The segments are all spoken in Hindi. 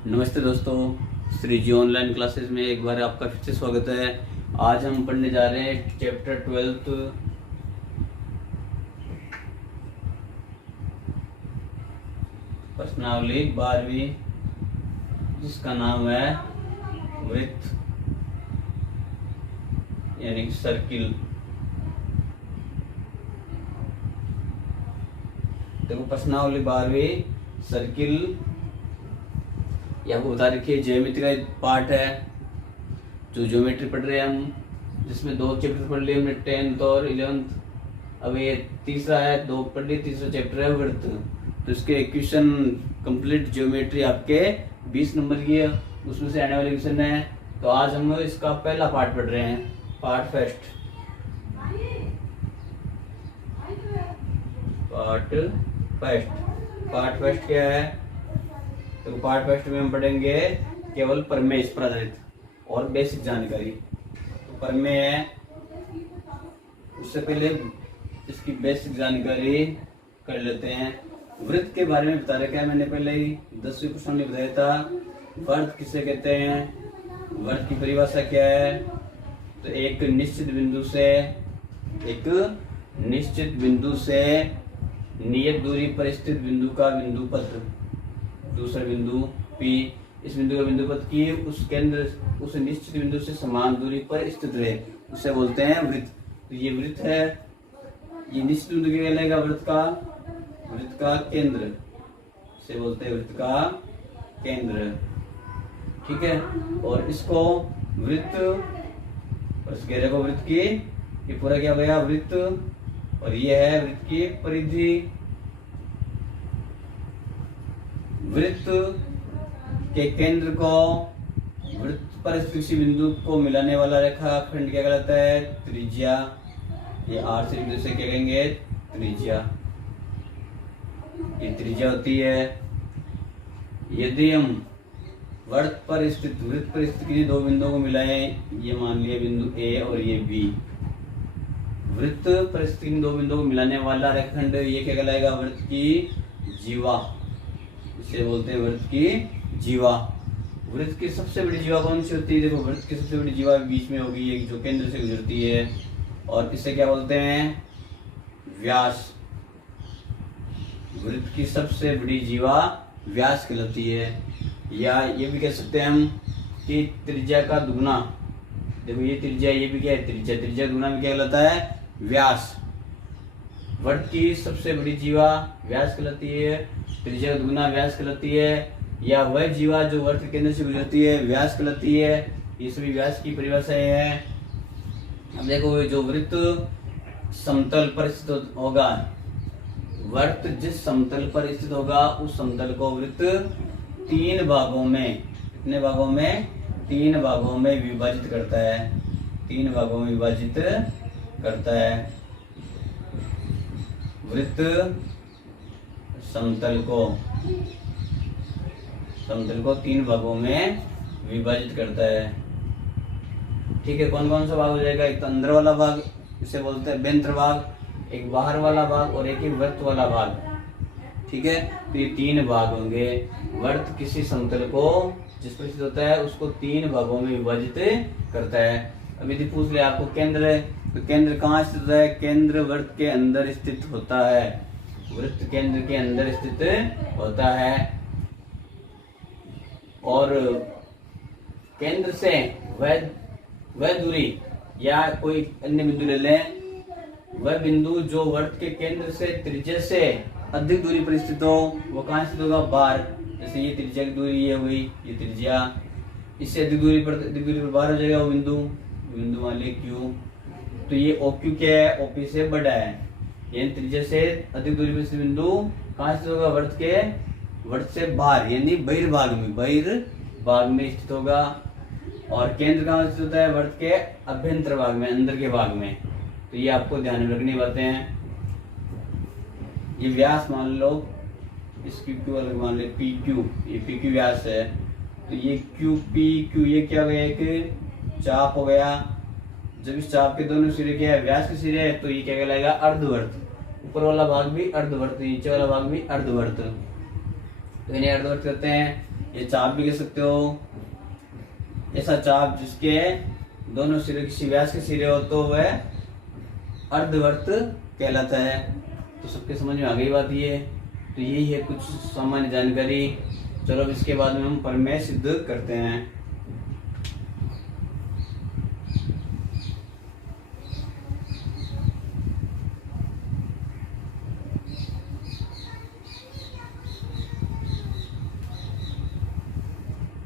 नमस्ते दोस्तों, श्री जी ऑनलाइन क्लासेस में एक बार आपका फिर से स्वागत है। आज हम पढ़ने जा रहे हैं चैप्टर 12 प्रश्नावली 12वीं, जिसका नाम है वृत्त यानी कि सर्किल। देखो, प्रश्नावली 12वीं सर्किल आपको बता रखी है। ज्योमेट्री का पार्ट है, जो ज्योमेट्री पढ़ रहे हैं हम, जिसमें 2 चैप्टर पढ़ लिए हमने, 10th और 11th। अब ये तीसरा है, 2 पढ़ लिए, तीसरा चैप्टर है वृत्त। तो इसके इक्वेशन कंप्लीट ज्योमेट्री आपके 20 नंबर की है, उसमें से आने वाले क्वेश्चन है। तो आज हम इसका पहला पार्ट पढ़ रहे हैं, पार्ट फर्स्ट। पार्ट फर्स्ट क्या है? तो पार्ट फर्स्ट में हम पढ़ेंगे केवल प्रमेय पर आधारित और बेसिक जानकारी। तो प्रमेय है, उससे पहले इसकी बेसिक जानकारी कर लेते हैं। वृत्त के बारे में बता रखा है मैंने पहले ही 10वीं क्वेश्चन में बताया था। वृत्त किसे कहते हैं, वृत्त की परिभाषा क्या है? तो एक निश्चित बिंदु से नियत दूरी पर स्थित बिंदु का बिंदुपथ, दूसरा बिंदु P, इस बिंदु का बिंदुपथ की उस केंद्र उस निश्चित बिंदु से समान दूरी पर स्थित रहे, उसे बोलते हैं वृत्त। तो ये वृत्त है, ये निश्चित बिंदु क्या कहलाएगा? वृत्त का केंद्र, इसे बोलते हैं वृत्त का केंद्र। ठीक है, और इसको वृत्त और इस घेरे को वृत्त की, ये पूरा क्या हो गया वृत्त, और ये है वृत्त की परिधि। वृत्त के केंद्र को वृत्त पर स्थित किसी बिंदु को मिलाने वाला रेखाखंड क्या कहलाता है? त्रिज्या। ये R से बिंदु से क्या कहेंगे? त्रिज्या। ये त्रिज्या होती है। यदि हम वृत्त पर स्थित किसी 2 बिंदुओं को मिलाएं, ये मान लिया बिंदु A और ये B, वृत्त पर स्थित इन 2 बिंदुओं को मिलाने वाला रेखाखंड ये क्या कहलाएगा? वृत्त की जीवा, इसे बोलते हैं वृत्त की जीवा। वृत्त की सबसे बड़ी जीवा कौन सी होती है? देखो, वृत्त की सबसे बड़ी जीवा बीच में होगी, एक जो केंद्र से गुजरती है, और इसे क्या बोलते हैं? व्यास। वृत्त की सबसे बड़ी जीवा व्यास कहलाती है, या ये भी कह सकते हैं हम कि त्रिज्या का दुगना। देखो, ये त्रिज्या, ये भी क्या है? त्रिज्या दुगना में क्या कहलाता है? व्यास। वृत्त की सबसे बड़ी जीवा व्यास कहलाती है, त्रिज्या दुगना व्यास कहलाती है, या वह जीवा जो वृत्त के केंद्र से गुजरती है व्यास कहलाती है। ये सभी व्यास की परिभाषाएं हैं। अब देखो, जो वृत्त समतल पर स्थित होगा, वृत्त जिस समतल पर स्थित होगा, उस समतल को वृत्त 3 भागों में, कितने भागों में? 3 भागों में विभाजित करता है। 3 भागों में विभाजित करता है। वृत्त समतल को 3 भागों में विभाजित करता है। ठीक है, कौन कौन सा भाग हो जाएगा? एक तो अंदर वाला भाग, इसे बोलते हैं बेंत्र भाग, एक बाहर वाला भाग, और एक वृत्त वाला भाग। ठीक है, तो ये 3 भाग होंगे। वृत्त किसी समतल को जिस पर स्थित होता है उसको 3 भागों में विभाजित करता है। अब यदि पूछ ले आपको केंद्र है, तो केंद्र कहाँ स्थित होता है? केंद्र वृत्त के अंदर स्थित होता है। वृत्त केंद्र के अंदर स्थित होता है, और केंद्र से वह दूरी, या कोई अन्य बिंदु ले लें, वह बिंदु जो वृत्त के केंद्र से त्रिज्या से अधिक दूरी पर स्थित हो, वो कहाँ स्थित होगा? बाहर। जैसे ये त्रिज्या की दूरी ये हुई, ये त्रिज्या, इससे अधिक दूरी पर बाहर हो जाएगा वो बिंदु मान लिया Q। तो ये OQ क्या है? OP से बड़ा है, यानी त्रिज्या से अधिक दूरी पर स्थित बिंदु कहाँ स्थित होगा? वृत्त से बाहर, यानी बहिर्भाग में स्थित होगा। और केंद्र कहाँ स्थित होता है? वृत्त के अभ्यंतर भाग में, अंदर के भाग में। तो ये आपको ध्यान में रखनी बातें हैं। ये व्यास मान लो, इसकी Q अलग मान ले, PQ, ये PQ व्यास है। तो ये QPQ, ये क्या हो गया? एक चाप हो गया। जब इस चाप के दोनों सिरे क्या है? व्यास के सिरे है, तो ये क्या कहलाएगा? अर्धवृत्त। ऊपर वाला भाग भी अर्धवृत्त, नीचे वाला भाग भी अर्धवृत्त। तो इन्हें अर्धवृत्त कहते हैं। ये चाप भी कह सकते हो। ऐसा चाप जिसके दोनों सिरे किसी व्यास के सिरे हो तो वह अर्धवर्त कहलाता है। तो सबके समझ में आ गई बात ये। तो यही है कुछ सामान्य जानकारी। चलो अब इसके बाद में हम प्रमेय सिद्ध करते हैं।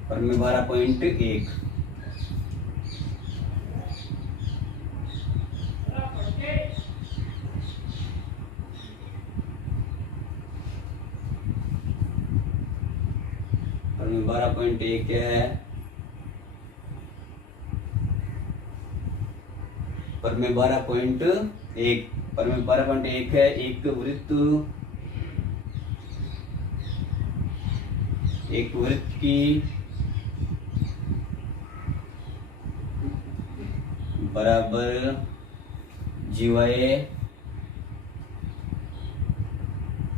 प्रमेय 12.1 12.1 क्या है? प्रमेय 12.1 है। एक वृत्त की बराबर जीवाएं,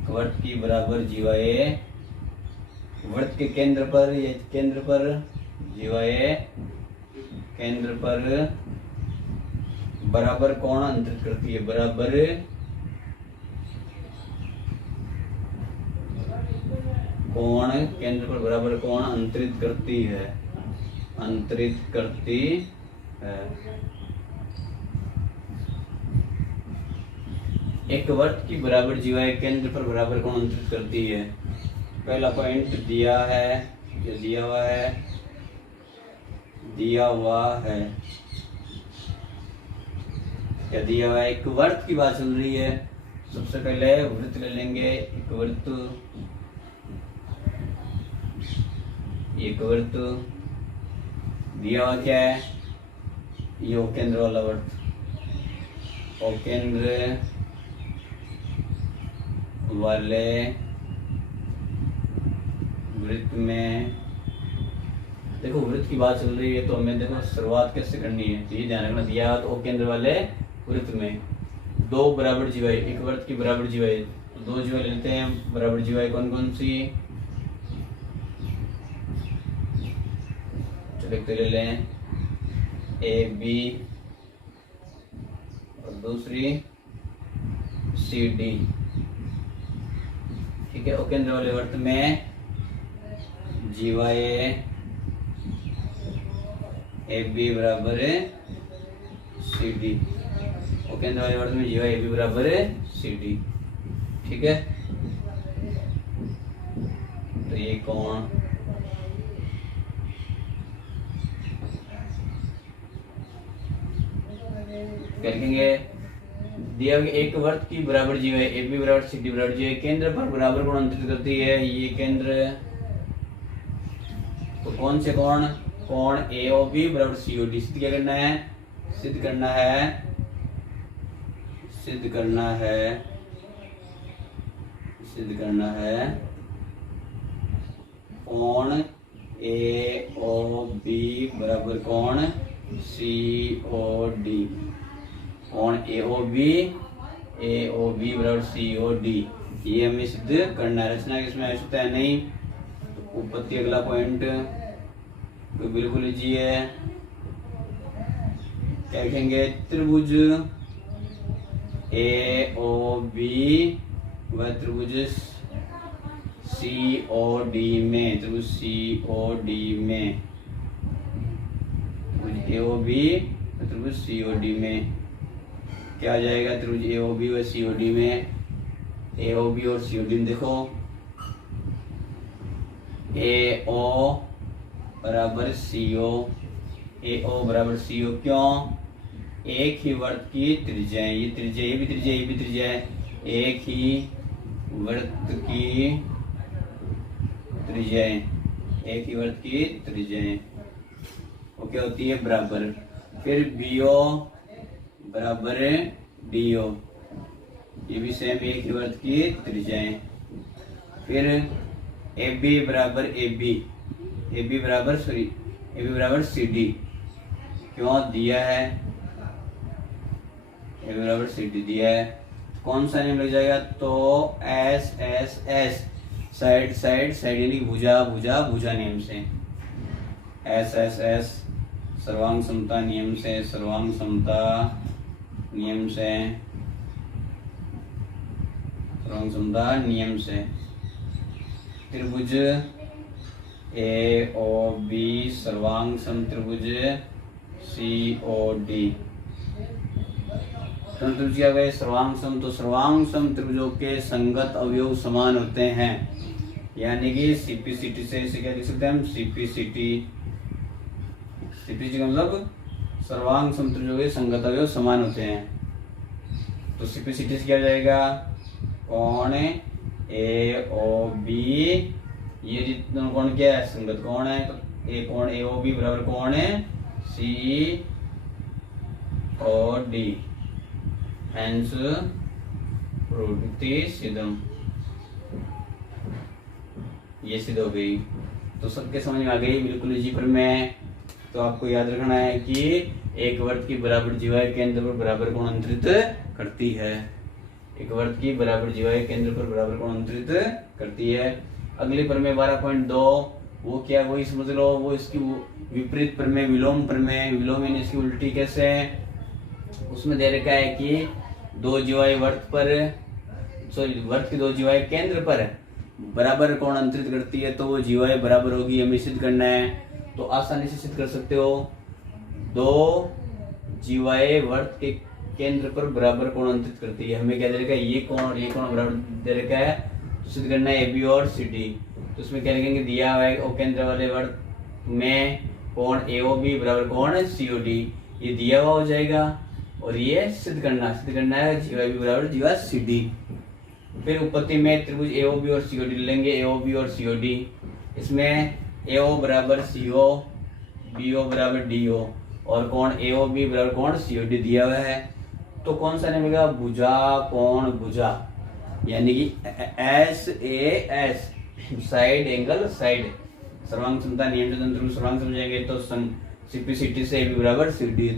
वृत्त की बराबर जीवाएं वृत्त के केंद्र पर जीवाएं केंद्र पर बराबर कोण अंतरित करती है। बराबर कोण केंद्र पर बराबर कोण अंतरित करती है। एक वृत्त की बराबर जीवाएं केंद्र पर बराबर कोण अंतरित करती है। पहला पॉइंट दिया है, ये दिया हुआ है क्या दिया हुआ है? एक वृत्त की बात चल रही है। सबसे पहले वृत्त ले लेंगे। एक वृत्त दिया हुआ क्या है? ये केंद्र वाला वृत्त। केंद्र वाले वृत्त में देखो, वृत्त की बात चल रही है तो हमें देखो शुरुआत कैसे करनी है। तो ये ध्यान रखना, दिया तो केंद्र वाले वृत्त में दो बराबर जीवाएं, एक वृत्त की बराबर जीवाएं, तो दो जीवाएं लेते हैं। बराबर जीवाएं कौन कौन सी? चलो तो ले लें ए बी और दूसरी सी डी। ठीक है। और केंद्र वाले वृत्त में जीवाएं ए बी बराबर सी डी। और केंद्र वाले वृत्त में जीवाएं ए बी बराबर सी डी। ठीक है। तो ये कोण क्या लिखेंगे? दिया एक वृत्त की बराबर जीवाएं ए बी बराबर सी डी बराबर जीवाएं केंद्र पर बराबर कोण अंतरित करती है। ये केंद्र तो कौन से कोण? कोण ए ओ बी बराबर सी ओ डी। सिद्ध क्या करना है? सिद्ध करना है कोण ए ओ बी बराबर कोण सी ओ डी। कोण ए ओ बी बराबर सी ओ डी, ये हमें सिद्ध करना है। रचना किसमें आवश्यकता है? नहीं। तो उपपत्ति अगला पॉइंट तो बिल्कुल इजी है। क्या लिखेंगे? त्रिभुज ए ओ बी व त्रिभुज सी ओ डी में, त्रिभुज सी ओ डी में, त्रिभुज ए ओ बी त्रिभुज सी ओ डी में क्या आ जाएगा? त्रिभुज ए ओ बी व सी ओ डी में, ए ओ बी और सी ओ डी में देखो ए ओ बराबर सी ओ, ए ओ बराबर सी ओ। क्यों? एक ही वृत्त की त्रिज्या है। ये त्रिज्या, ये भी त्रिज्या, ये भी त्रिज्या है। एक ही वृत्त की त्रिज्याएं, एक ही वृत्त की त्रिज्याएं वो क्या होती है? बराबर। फिर बीओ बराबर डीओ, ये भी सेम एक ही वृत्त की त्रिज्याएं। फिर ए बी बराबर ए बी बराबर सी डी। क्यों दिया है? ए बी बराबर सी डी दिया है। कौन सा नेम लग जाएगा? तो S S S side side side यानी भुजा भुजा भुजा नियम से। एस एस एस सर्वांग समता नियम से, सर्वांग समता नियम से, सर्वांग समता नियम से। त्रिभुज ए ओ बी सर्वांग सम त्रिभुज सी ओ डी। त्रिभुज क्या गए सर्वांग सम, तो सर्वांग सम त्रिभुजों के संगत अवयव समान होते हैं, यानी कि सीपीसीटी से इसे क्या लिख सकते हैं हम, सीपीसीटी। सीपीसीटी का मतलब सर्वांग सम त्रिभुजों के संगत अवयव समान होते हैं। तो सीपीसीटी से क्या हो जाएगा, कोण ए ओ बी, ये जितना कोण क्या है संगत कोण है, तो ए कोण ए ओ बी बराबर कोण है सी ओ डी, हेंस प्रूव्ड सिद्धम। ये सिद्ध हो गई। तो सबके समझ में आ गई बिल्कुल इसी पर मैं। तो आपको याद रखना है कि एक वृत्त की बराबर जीवाएं केंद्र पर बराबर कोण अंतरित करती है। एक वृत्त की बराबर जीवाएं केंद्र पर बराबर कोण अंतरित करती है। अगले प्रमेय 12.2 वो क्या, वही समझ लो, वो इसकी विपरीत प्रमेय विलोम प्रमेय। विलोम यानी इसकी उल्टी कैसे है, उसमें दे रखा है कि दो जीवाएं वृत्त पर, सॉरी वृत्त की दो जीवाएं केंद्र पर बराबर कोण अंतरित करती है, तो वो जीवाएं बराबर होगी, हमें सिद्ध करना है। तो आसानी से सिद्ध कर सकते हो, दो जीवाएं वृत्त के केंद्र पर बराबर कोण अंतरित करती है। हमें क्या दे रखा है, ये कोण और ये कोण बराबर दे रखा है, तो सिद्ध करना है ए बी और सी डी। तो उसमें क्या लिखेंगे, दिया हुआ है ओ केंद्र वाले वृत्त में कोण ए ओ बी बराबर कोण सी ओ डी, ये दिया हुआ हो जाएगा। और ये सिद्ध करना है जीवा बी बराबर जीवा सी डी। फिर उत्पत्ति में त्रिभुज ए ओ बी और सी ओ डी लेंगे, ए ओ बी और सी ओ डी। इसमें ए ओ बराबर सी ओ, बी ओ बराबर डी ओ, और कोण ए ओ बी बराबर कोण सी ओ डी दिया हुआ है। तो कौन सा निकलेगा, भुजा कोण भुजा, यानी कि S A S, side angle side. सर्वांग समता नियम से तंत्र सर्वांग समझेंगे तो सीपीसीटी से ए बी बराबर सी डी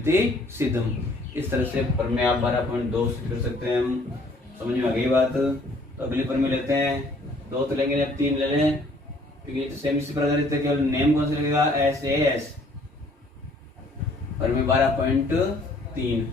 सिद्धम। इस तरह से प्रमेय आप 12.2 सिद्ध कर सकते हैं। हम समझ में आ गई बात। तो अगली प्रमेय लेते हैं, दो तो लेंगे, अब तीन ले लें, क्योंकि तो सेम इसी पर आधारित है। केवल नेम कौन सा लगेगा, एस ए एस। प्रमेय 12.3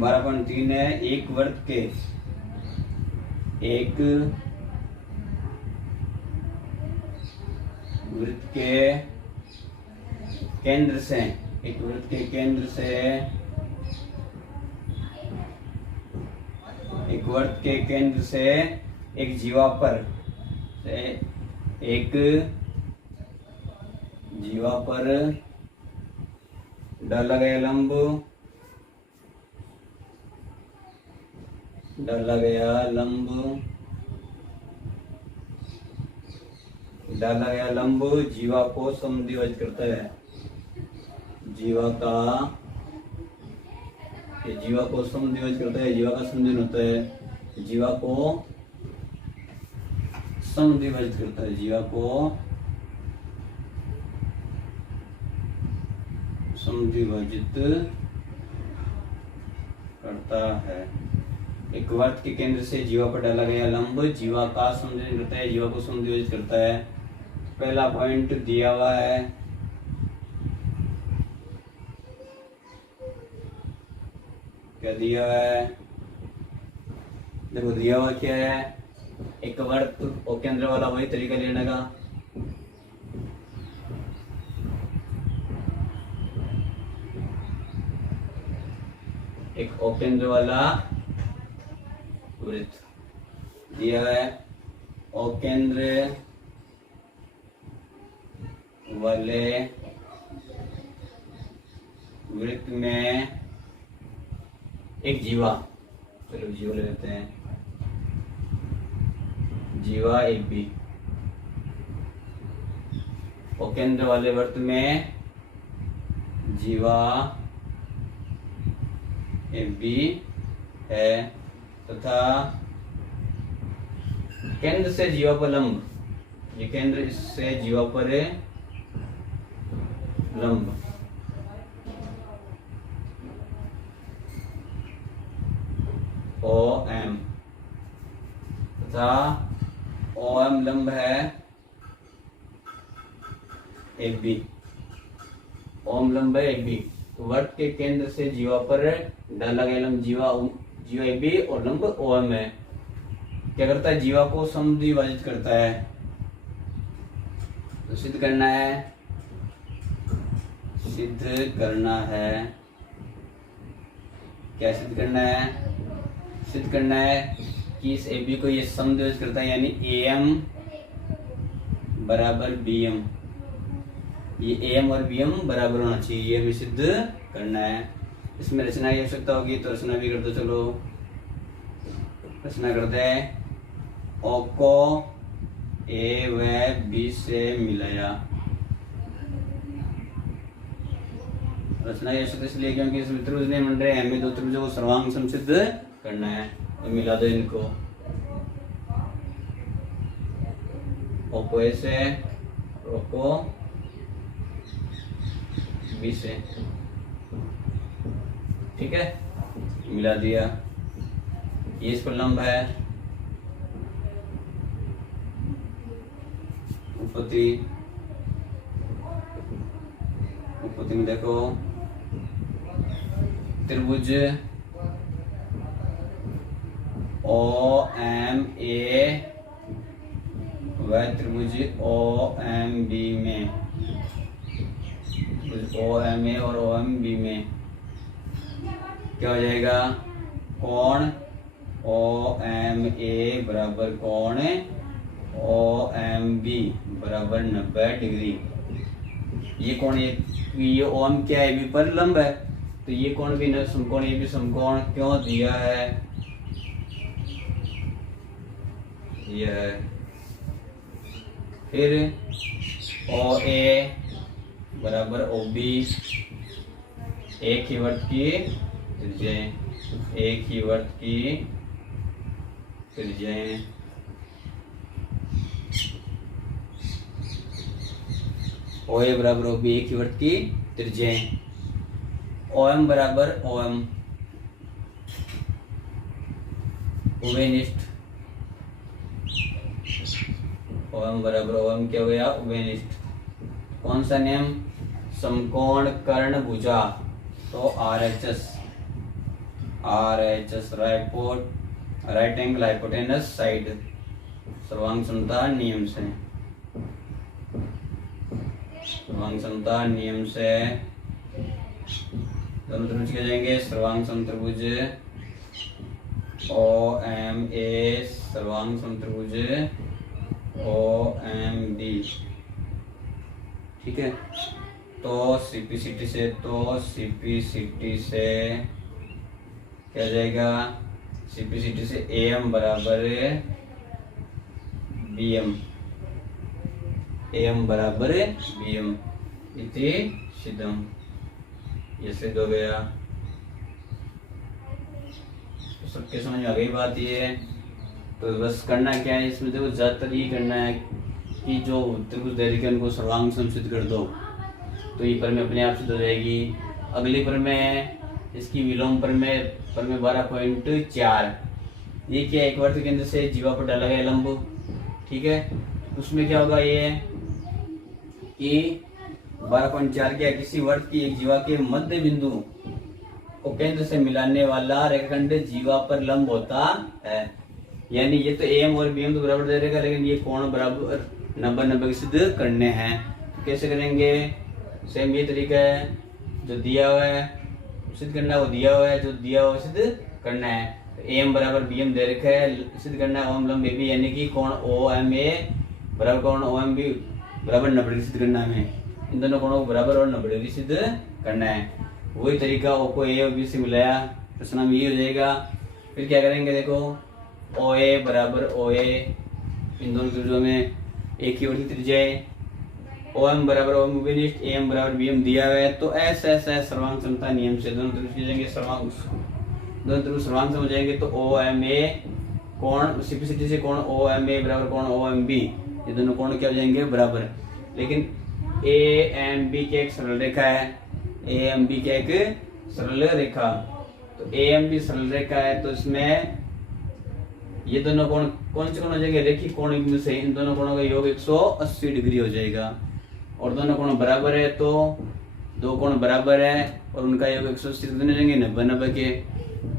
12.3 है, एक वृत्त के केंद्र से, एक वृत्त के केंद्र से, एक वृत्त के केंद्र से एक जीवा पर से, एक जीवा पर डाला गया लंब, डाला गया लंब जीवा को समद्विभाजित करता है। जीवा को समद्विभाजित करता है, जीवा का समद्विभाजन होता है, जीवा को समद्विभाजित करता है, जीवा को समद्विभाजित करता है। एक वृत्त के केंद्र से जीवा पर डाला गया लंब जीवा का समद्विभाजन करता है, जीवा को समद्विभाजित करता है। पहला पॉइंट दिया हुआ है, क्या दिया हुआ है, देखो दिया हुआ क्या है, एक वृत्त और केंद्र वाला, वही तरीका लेने का। एक केंद्र वाला वृत्त दिया है, और केंद्र वाले वृत्त में एक जीवा, चलो जीवा ले लेते हैं, जीवा ए बी, और केंद्र वाले वृत्त में जीवा AB है तथा केंद्र से जीवा पर लंब, ये केंद्र इससे जीवा पर लंब OM तथा OM लंब है AB, OM लंब है AB। तो वृत्त के केंद्र से जीवा पर डाला गया लंब जीवा AB और लंब OM है। क्या करता है? जीवा को समद्विभाजित करता है। तो सिद्ध करना है, क्या सिद्ध करना है? सिद्ध करना है कि इस AB को ये समद्विभाजित करता है, यानी AM बराबर BM, ये AM और BM बराबर होना चाहिए, ये भी सिद्ध करना है। इसमें रचना की आवश्यकता होगी तो रचना भी कर दो। चलो रचना करते हैं। O को A व B से मिलाया। रचना की आवश्यकता इसलिए क्योंकि इसमें त्रिभुज नहीं बन रहे, हमें दो त्रिभुजों को सर्वांग समसिद्ध करना है, तो मिला दो इनको। O को A से, O को B से, ठीक है, मिला दिया। ये इस पर लंब है, उपपत्ति में देखो त्रिभुज OMA व त्रिभुज OMB में, OMA और OMB में क्या हो जाएगा? कोण OMA बराबर कोण OMB बराबर 90 डिग्री। ये कोण, ये OM क्या है? AB पर लंब है, तो ये कोण भी समकोण, ये भी समकोण क्यों दिया है? यह है। फिर OA बराबर OB, एक ही वृत्त की त्रिज्याएं, एक ही वृत्त की त्रिज्याएं। OA बराबर OB, एक ही वृत्त की त्रिज्याएं। OM बराबर OM, उभयनिष्ठ। OM बराबर OM क्या हो गया? उभयनिष्ठ। कौन सा नियम? समकोण कर्ण भुजा, तो RHS, right angle hypotenuse side, सर्वांग समता नियम से, सर्वांग समता नियम से दोनों त्रिभुज क्या जाएंगे? सर्वांग समत्रिभुज OMA, सर्वांग समत्रिभुज OMB, ठीक है। तो CPCT से क्या जाएगा? CPCT से AM बराबर BM, AM बराबर BM इति सिद्धम, ये सिद्ध हो गया। तो सबके समझ में आ गई बात ये। तो बस करना क्या है इसमें? देखो ज्यादातर ये करना है कि जो त्रिभुज दे रखे उनको सर्वांग समसिद्ध कर दो, तो ये प्रमेय अपने आप सिद्ध हो जाएगी। अगली प्रमेय है इसकी विलोम प्रमेय, प्रमेय 12.4। ये क्या है? एक वृत्त केंद्र से जीवा पर डाला गया लंब, ठीक है। उसमें क्या होगा ये कि 12.4 क्या? किसी वृत्त की एक जीवा के मध्य बिंदु को केंद्र से मिलाने वाला रेखाखंड जीवा पर लंब होता है। यानी ये तो AM और BM तो बराबर दे देगा, लेकिन ये कोण बराबर 90 सिद्ध करने हैं। तो कैसे करेंगे? सेम ये तरीका है, जो दिया हुआ है सिद्ध करना है वो दिया हुआ है, जो दिया हुआ सिद्ध करना है। AM बराबर BM दे रखा है, सिद्ध करना है OM लंब AB, यानी कि कोण OMA बराबर कोण OMB बराबर 90 डिग्री सिद्ध करना है हमें। इन दोनों कोणों को बराबर और 90 डिग्री सिद्ध करना है। वही तरीका O को A और B से मिलाया, प्रश्न में ये हो जाएगा। फिर क्या करेंगे? देखो OA बराबर OA, इन दोनों त्रिभुजों में एक ही वृत्त त्रिज्या है। OM बराबर OM विनिष्ठ, AM बराबर BM दिया हुआ है। तो ऐसा सर्वांग समता नियम से दोनों तरफ से जाएंगे, सर्वांग दोनों तरफ सर्वांग सम हो जाएंगे। तो OMA कोण सिपिसिटी से कोण OMA बराबर कोण OMB, ये दोनों कोण क्या हो जाएंगे? बराबर। लेकिन AMB की एक सरल रेखा है, AMB की एक सरल रेखा, तो AMB सरल रेखा है, तो इसमें ये दोनों कोण कौन से कोण हो जाएंगे? रेखिक कोण बिंदु से इन दोनों कोणों का योग 180 डिग्री हो जाएगा। और दोनों कोण बराबर है, तो दो कोण बराबर है और उनका योग 180 कितने हो जाएंगे? 90 के।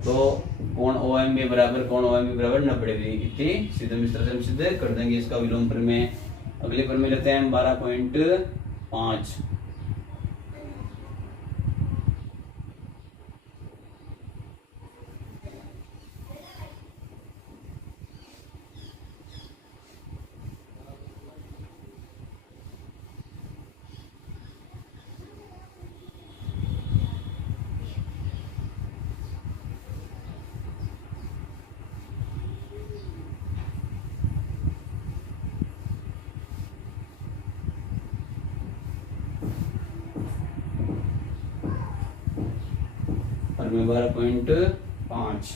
तो कोण OMA बराबर कोण OMB बराबर 90 डिग्री। इतनी सीधे इस तरह से हम सिद्ध कर देंगे इसका विलोम प्रमेय। अगले प्रमेय लेते हैं हम 12.5। प्रमेय 12.5।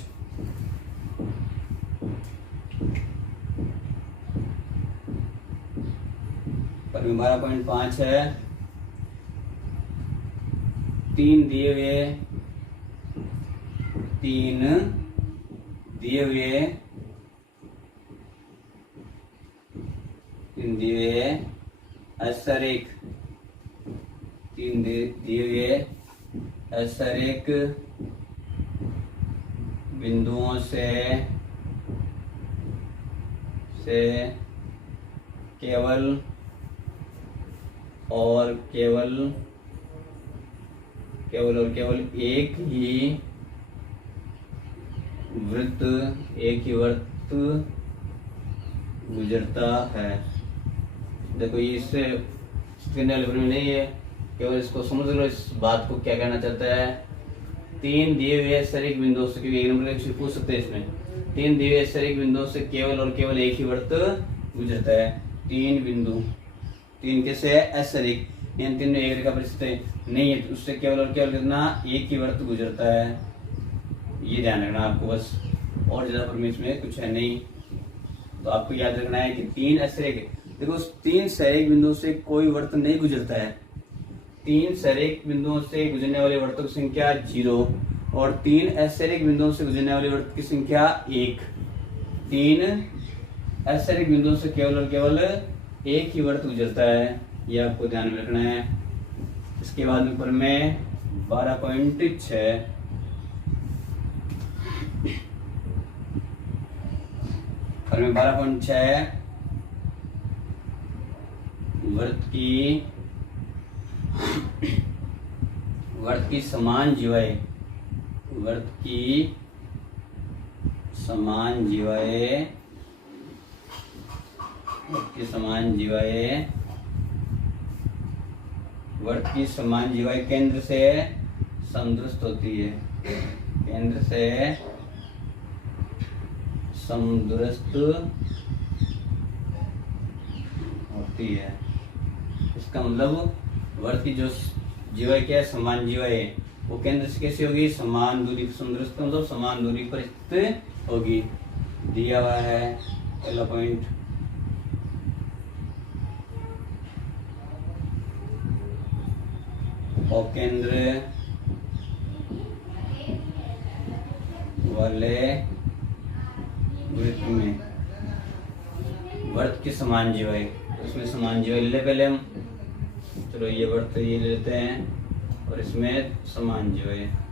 प्रमेय 12.5 है, तीन दिए हुए असरेख, तीन दिए हुए असरेख बिंदुओं से केवल और केवल एक ही वृत्त गुजरता है। देखो ये इससे नहीं है, केवल इसको समझ लो इस बात को क्या कहना चाहता है। तीन दिए हुए सरिक बिंदुओं से, क्योंकि एक नंबर का पूछ सकते हैं इसमें, तीन दिए हुए सरिक बिंदुओं से केवल और केवल एक ही वृत्त गुजरता है। तीन बिंदु, तीन कैसे है? असरिक, इन तीन में एक रेखा पर स्थित नहीं है, तो उससे केवल और केवल कितना? एक ही वृत्त गुजरता है। ये ध्यान रखना आपको बस, और ज्यादा परमेश में कुछ है नहीं। तो आपको याद रखना है कि तीन असरिक, देखो तीन सरिक बिंदुओं से कोई वृत्त नहीं गुजरता है। तीन सरिक बिंदुओं से गुजरने वाले वृत्तों की संख्या 0 और तीन असरिक बिंदुओं से गुजरने वाले वृत्त की संख्या 1। तीन असरिक बिंदुओं से केवल और केवल एक ही वृत्त गुजरता है, ये आपको ध्यान में रखना है। इसके बाद में प्रमेय 12.6। प्रमेय 12.6 वृत्त की समान जीवाएं, वृत्त की समान जीवाएं केंद्र से समदृष्ट होती है, केंद्र से समदृष्ट होती है। इसका मतलब वृत्त की जो जीवाएं क्या है? समान जीवाएं, वो केंद्र से कैसी होगी? समान दूरी, समदृष्ट मतलब समान दूरी पर स्थित होगी। दिया हुआ है पहला पॉइंट। केंद्र वाले वृत्त में वृत्त की समान जीवाएं, उसमें समान जीवाएं ले पहले हम, चलो ये वृत्त ये लेते हैं और इसमें समान जीवाएं।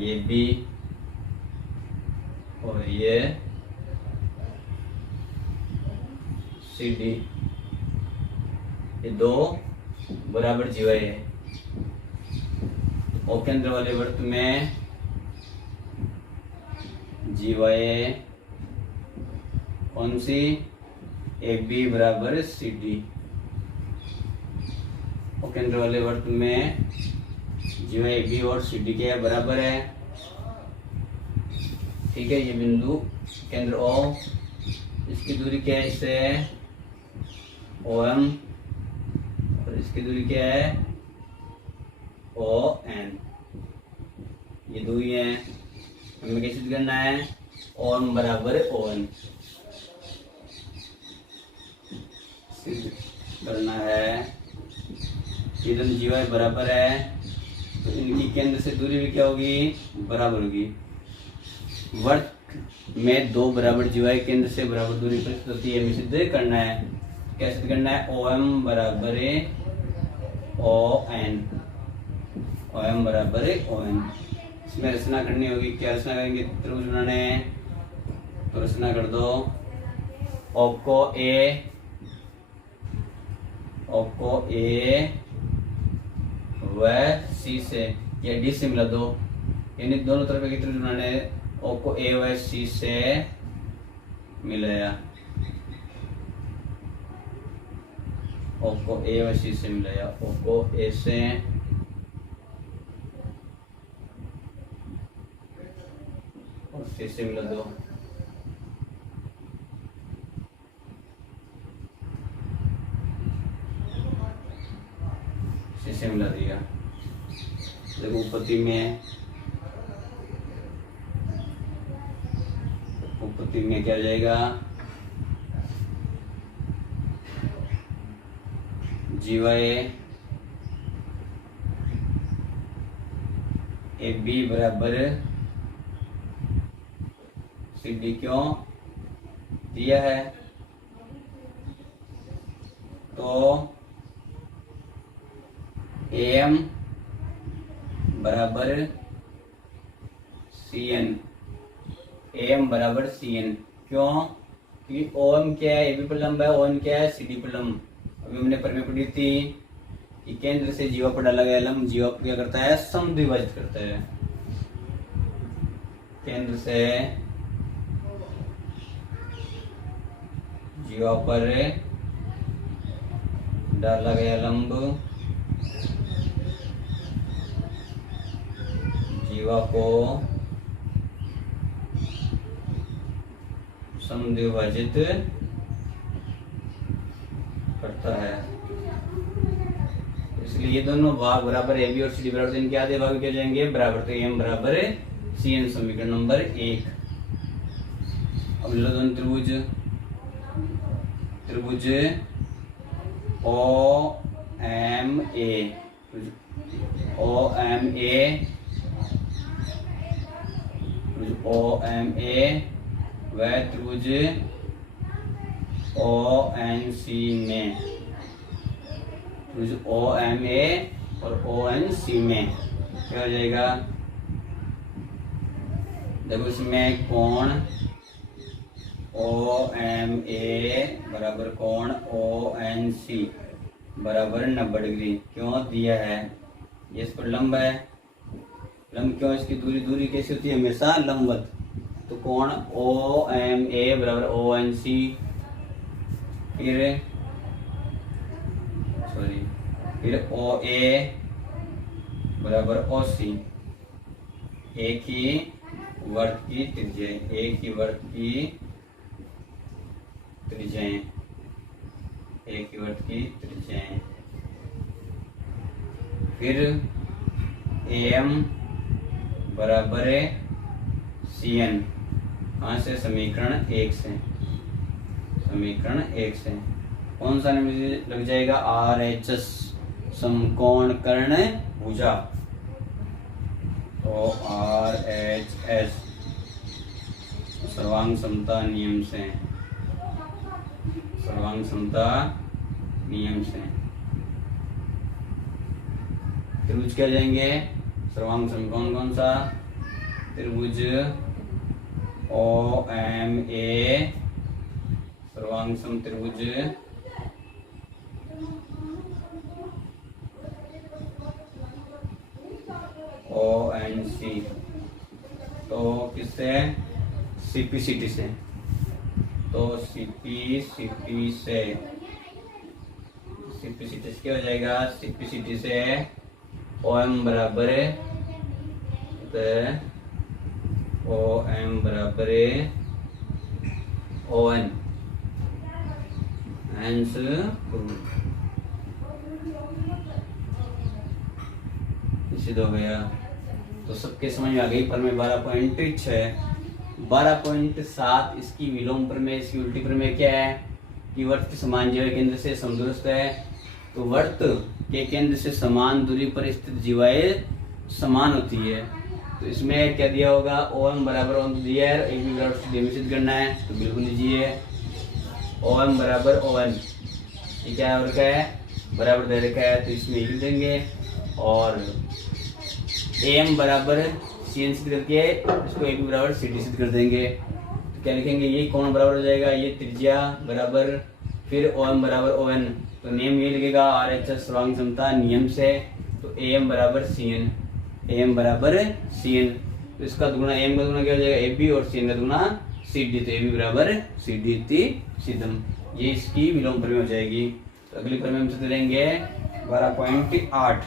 ये बी और ये सी डी, ये दो बराबर जीवाएं है। ओ केंद्र वाले वृत्त में जीवाएं कौन सी? ए बी बराबर सी डी। ओ केंद्र वाले वृत्त में जीवाएं ए बी और सी डी के बराबर है। ठीक है, ये बिंदु केंद्र ओ, इसकी दूरी क्या है इससे? ओ एम, और इसकी दूरी क्या है? O N. ये दूरी है, हमें कैसे करना है? ओ एम बराबर ओ एन सिद्ध करना है। ये दोनों जीवाएं बराबर है, तो इनकी केंद्र से दूरी भी क्या होगी? बराबर होगी। वृत्त में दो बराबर जीवाएं केंद्र से बराबर दूरी पर स्थित होती है, हमें सिद्ध करना है। क्या सिद्ध करना है? ओ एम बराबर ओ एन, ओ एम बराबर ओ एन। इसमें रचना करनी होगी। क्या रचना करेंगे? त्रिभुज बनाने हैं, तो रचना कर दो। ओ को ए व सी से या डी से मिला दो, यानी दोनों तरफ एक त्रिभुज बनाने हैं। ओ को ए व सी से मिलाया, ओ को ए व सी से मिलाया, ओ को ए से और सी से मिला दो। सी से मिला दिया। देखो उत्पत्ति में क्या हो जाएगा? जीवाएं ए बी बराबर सी डी क्यों दिया है? तो ए एम बराबर सी एन, ए एम बराबर सी एन। क्यों? क्योंकि ओ एम क्या है? ए बी पर लंब है, ओ एन क्या है? सी डी पर लंब। अभी हमने परिमेय पढ़ी थी कि केंद्र से जीवा पर डाला गया लंब जीवा को क्या करता है? समद्विभाजित करता है। केंद्र से जीवा पर डाला गया लंब जीवा को समद्विभाजित करता है। इसलिए ये दोनों भाग बराबर ए बी और सी डी बराबर, इनके आधे भाग क्या जाएंगे? बराबर। तो एम बराबर सी एन, समीकरण नंबर 1। अब लो दोनों त्रिभुज ओ एम ए व त्रिभुज ओ एन सी में, त्रिभुज ओ एम ए और ओ एन सी में क्या हो जाएगा? देखो इसमें कोण ओ एम ए बराबर कोण ओ एन सी बराबर 90 डिग्री क्यों दिया है? ये इस पर लंब है। लंब क्यों? इसकी दूरी कैसी होती है? हमेशा लंबवत। तो कोण ओ एम ए बराबर ओ एन सी, फिर ओ ए बराबर ओ सी। एक ही वर्त की त्रिज्याएं, फिर ए एम बराबर सी एन। कहाँ से? समीकरण 1 से। कौन सा लग जाएगा? आर एच एस, समकोण कर्ण भुजा। तो आर एच एस सर्वांग समता नियम से त्रिभुज क्या जाएंगे? सर्वांग समकोण कौन सा? त्रिभुज ओ एम ए सर्वांग सम त्रिभुज ONC। तो किससे? CPCT से। तो CPCT से क्या हो जाएगा? CPCT से OM बराबर ON हैंस सिद्ध हो गया। तो सबके समझ में आ गई। पर में 12.6 12.7 इसकी विलोम प्रमेय, इसकी उल्टी प्रमेय क्या है कि वर्त के समान जीवा केंद्र से समदूरस्थ है। तो वर्त के केंद्र से समान दूरी पर स्थित जीवाएं समान होती है। तो इसमें क्या दिया होगा? OM बराबर ON तो दिया है, एक भी बराबर निश्चित करना है तो बिल्कुल दीजिए। OM बराबर ON ये क्या है? और क्या है? बराबर दे रखा है तो इसमें लिख देंगे। और AM बराबर CN सिद्ध करके इसको AB बराबर CD सिद्ध कर देंगे। तो क्या लिखेंगे? ये कोण बराबर हो जाएगा, ये त्रिज्या बराबर, फिर OM बराबर ON। तो नियम ये लिखेगा RHS सर्वांग क्षमता नियम से। तो AM बराबर CN, AM बराबर CN। तो इसका दुगुना AM का दुगुना क्या हो जाएगा? AB और CN का दुगुना CD। तो AB बराबर CD इति सिद्धम। ये इसकी विलोम प्रमेय हो जाएगी। तो अगली प्रमेय हम से करेंगे 12.8।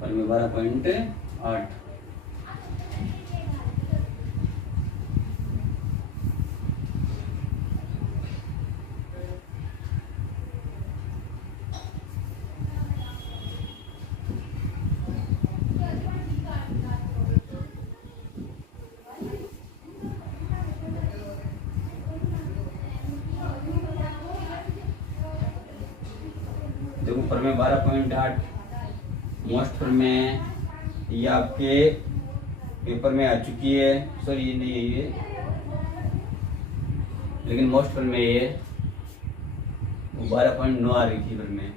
प्रमेय 12.8। देखो प्रमेय 12.8 मोस्ट प्रमेय ये आपके पेपर में आ चुकी है। सॉरी ये नहीं है ये, लेकिन मोस्ट प्रमेय ये 12.9 आ रही थी प्रमेय।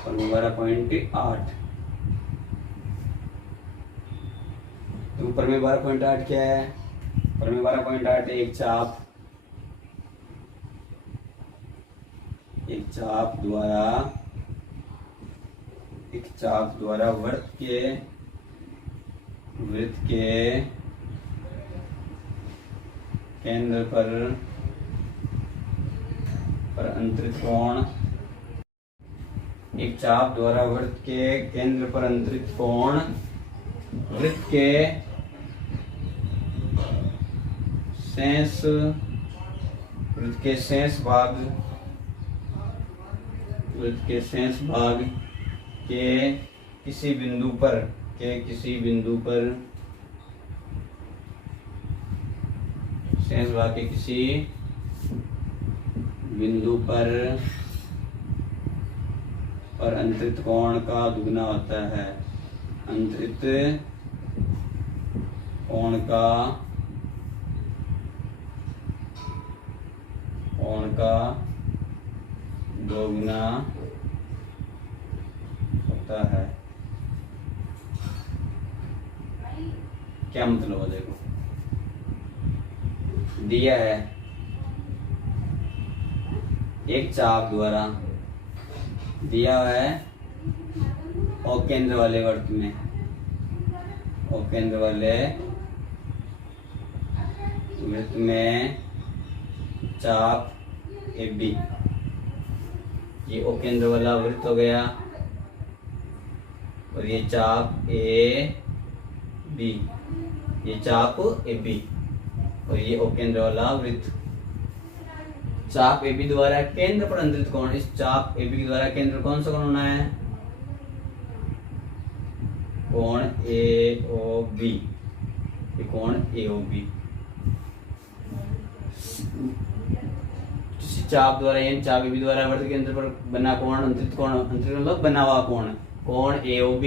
और 12.8 तो ऊपर में 12.8 क्या है? ऊपर में 12.8 एक चाप द्वारा वृत्त के केंद्र पर अंतरित कोण, एक चाप द्वारा वृत्त के केंद्र पर अंतरित कोण वृत्त के शेष भाग के किसी बिंदु पर अंतरित कोण का दुगना होता है। अंतरित कोण का दोगुना होता है। क्या मतलब है? देखो दिया है एक चाप द्वारा दिया हुआ है और केंद्र वाले वृत्त में, और केंद्र वाले वृत्त में चाप AB, ये ओ केंद्र वाला वृत्त हो गया, और ये चाप AB, ये चाप AB, और ये ओ केंद्र वाला वृत्त। चाप AB द्वारा केंद्र पर अंतरित कोण, इस चाप AB के द्वारा केंद्र कौन सा कोण होना है? कोण AOB, ये कोण AOB। चाप द्वारा चाप AB द्वारा वृत्त के केंद्र पर बना कोण अंतरित कोण, अंतरित मतलब बना हुआ कोण AOB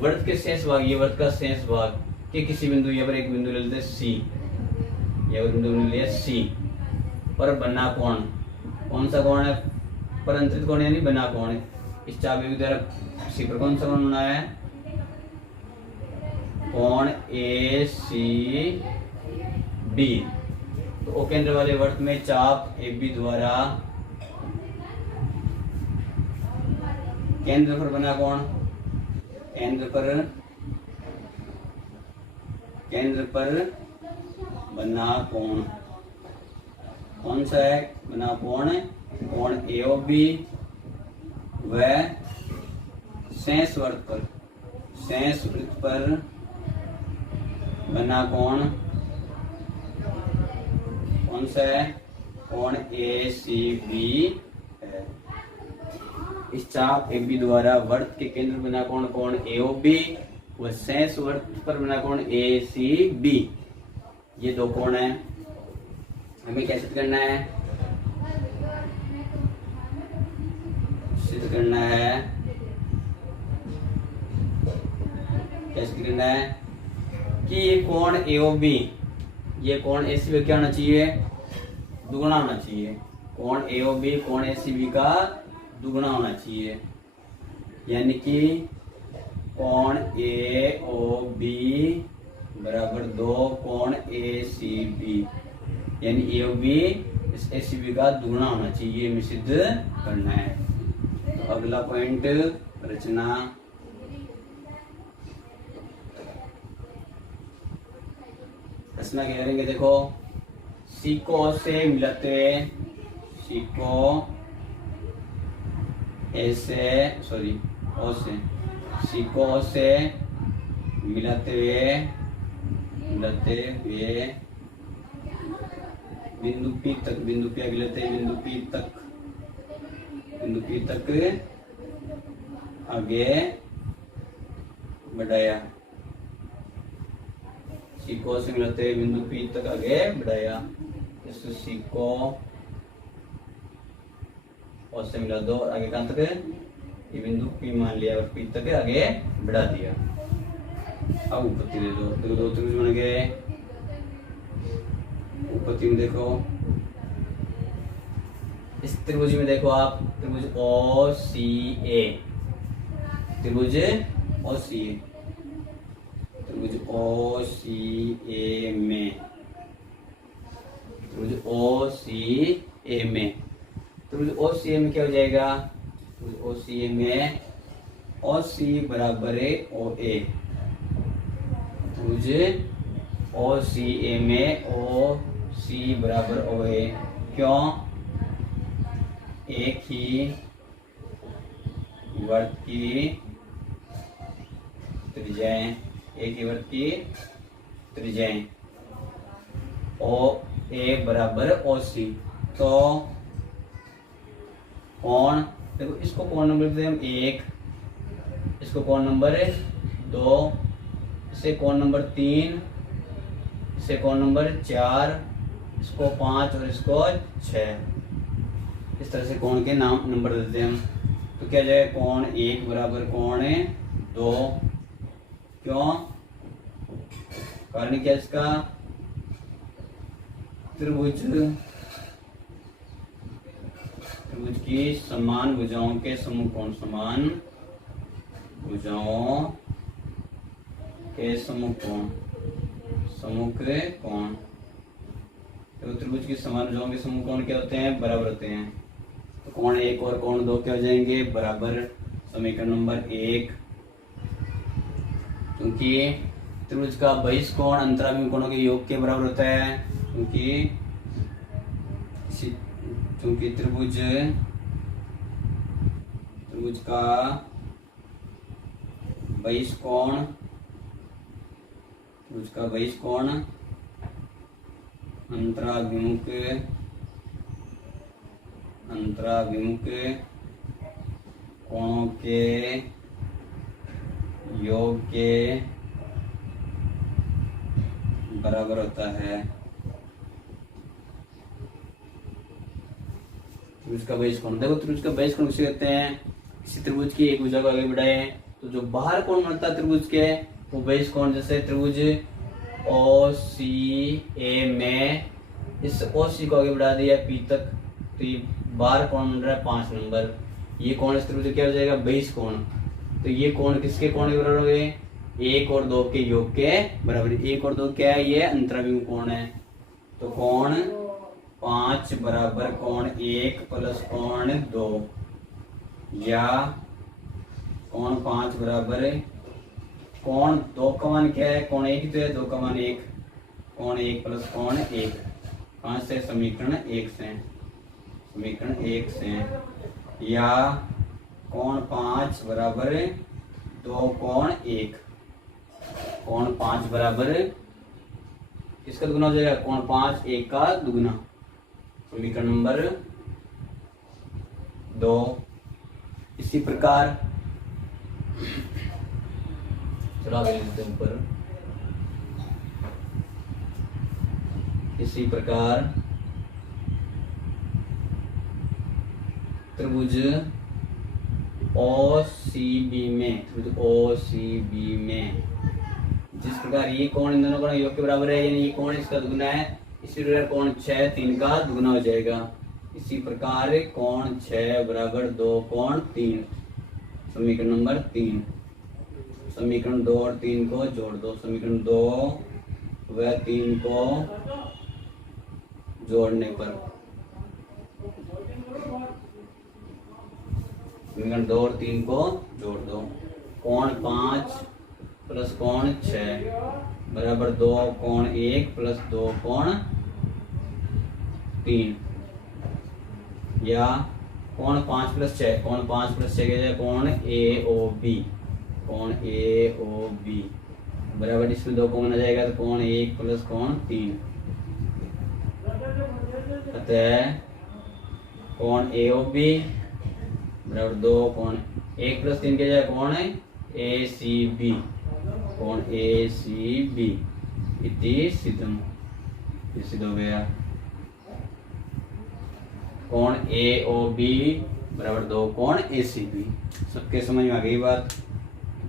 वृत्त के शेष भाग, ये वृत्त का शेष भाग के किसी बिंदु, यहाँ पर एक बिंदु ले लेते हैं सी, यह बिंदु ले लिया सी पर बना कोण, कौन सा कोण है? परंतरित कोण यानी बना कोण। इस चाप के द्वारा सी पर कौन सा कोण बना है? कोण ए सी बी। तो ओ केंद्र वाले वृत्त में चाप ए बी द्वारा केंद्र पर बना कोण, केंद्र पर बना कोण कौन सा है? बना कोण कोण ए ओ बी व शेष वृत्त पर बना कोण कौन सा है? कोण ए सी बी है। इस चाप ए बी द्वारा वृत्त के केंद्र बना कोण कोण ए ओ बी व शेष वृत्त पर बना कोण ए सी बी। ये दो कोण है, हमें क्या सिद्ध करना है? सिद्ध करना है, क्या सिद्ध करना है? कि ये कोण ए ओ बी, ये कोण ए सी बी क्या होना चाहिए? दुगुना होना चाहिए। कोण ए ओ बी कोण ए सी बी का दुगुना होना चाहिए, यानी कि कोण ए ओ बी बराबर 2 कोण ए सी बी, यानी ए ओ बी इस ए सी बी का दुगुना होना चाहिए, हमें सिद्ध करना है। तो अगला पॉइंट रचना, रचना क्या करेंगे? देखो, सीको से मिलते सीको ए से सॉरी ओ से सीको से मिलते हुए बिंदु पी तक, बिंदु पी आगे लेते हैं, बिंदु पी तक आगे बढ़ाया, सीको से मिलते हुए बिंदु पी तक आगे बढ़ाया। इस सीको और से मिला 2 आगे कहां तक? ये बिंदु पी मान लिया और पी तक आगे बढ़ा दिया। अब उत्पत्ति दे दो, दो त्रिभुज बन गए। उत्पत्ति में देखो, इस त्रिभुज में देखो आप, त्रिभुज ओ सी ए, त्रिभुज ओ सी ए, त्रिभुज ओ सी ए में, त्रिभुज ओ सी ए में, त्रिभुज ओ सी ए में क्या हो जाएगा? त्रिभुज ओ सी ए में ओ सी बराबर है ओ ए, त्रिभुज ओ सी ए में ओ सी बराबर ओ ए। क्यों? एक ही वृत्त की त्रिज्याएं, एक ही वृत्त की त्रिज्याएं ओ ए बराबर ओ सी। तो कोण, देखो इसको कोण नंबर देते हैं हम 1, इसको कोण नंबर 2, इसे कोण नंबर 3, इसे कोण नंबर 4, इसको 5 और इसको 6। इस तरह से कोण के नाम नंबर देते हैं हम। तो क्या जाए? कोण 1 बराबर कोण 2। क्यों? कारण क्या इसका? त्रिभुज की समान भुजाओं के समूह कोण, समान भुजाओं के समूह कोण, समूह के कोण। तो त्रिभुज की समान भुजाओं के समूह कोण क्या होते हैं? बराबर होते हैं। तो कोण 1 और कोण 2 क्या हो जाएंगे? बराबर। समीकरण नंबर 1, क्योंकि त्रिभुज का बहिष्कोण अंतराभिमुख कोणों के योग के बराबर होता है, क्योंकि त्रिभुज का बहिष्कोण, त्रिभुज का बहिष्कोण अंतराभिमुख कोणों के योग के बराबर होता है। त्रिभुज का बहिष्कोण, देखो त्रिभुज का बहिष्कोण किसे कहते हैं? किसी त्रिभुज की एक भुजा को आगे बढ़ाए तो जो बाहर कोण बनता है त्रिभुज के वो बेस कोण, जैसे त्रिभुज ओ सी ए में इस ओ सी को आगे बढ़ा दिया पी तक, तो ये बाहर कोण बन रहा है 5 नंबर। ये कोण इस त्रिभुज क्या हो जाएगा, बेस कोण। तो ये कोण किसके कोण के बराबर हो गए, 1 और 2 के योग के बराबर। 1 और 2 क्या है, ये अंतराभिमुख कोण है। तो कोण 5 बराबर कोण 1 प्लस कोण 2, या कोण 5 बराबर कोण 2 का मान क्या है, कोण 1 तो है, 2 का मान 1, कोण 1 प्लस कोण 1। 5 से समीकरण 1 से, समीकरण 1 से, या कोण 5 बराबर 2 कोण 1। कोण 5 बराबर किसका दुगना हो जाएगा, कोण 5 1 का दुगना। समीकरण नंबर 2। इसी प्रकार चलो आगे लिखते हैं ऊपर। इसी प्रकार त्रिभुज ओ सी बी में, त्रिभुज ओ सी बी में जिस प्रकार ये कोण इन दोनों का योग के बराबर है, यानी ये कोण इसका दुगना है, इसी प्रकार कोण 6 3 का दुगना हो जाएगा। इसी प्रकार कोण 6 बराबर 2 कोण 3। समीकरण नंबर 3। समीकरण 2 और 3 को जोड़ दो। समीकरण 2 व 3 को जोड़ने पर समीकरण 2 और 3 को जोड़ दो। कोण 5 प्लस कोण 6 बराबर 2 कोण 1 प्लस 2 कोण 3, या कोण 5 प्लस 6, कोण 5 प्लस 6 क्या, कोण ए ओ बी, कोण ए ओ बी बराबर इसमें 2 कॉमन आ जाएगा, तो कोण 1 प्लस कोण 3। अतः कोण ए ओ बी बराबर 2 कोण 1 प्लस 3 क्या जाए, कोण ए सी बी, कोण ए सी बी इति सिद्धम। ये सिद्ध हो गया। कोण ए ओ बी बराबर 2 कोण ए सी बी। सबके समझ में आ गई बात,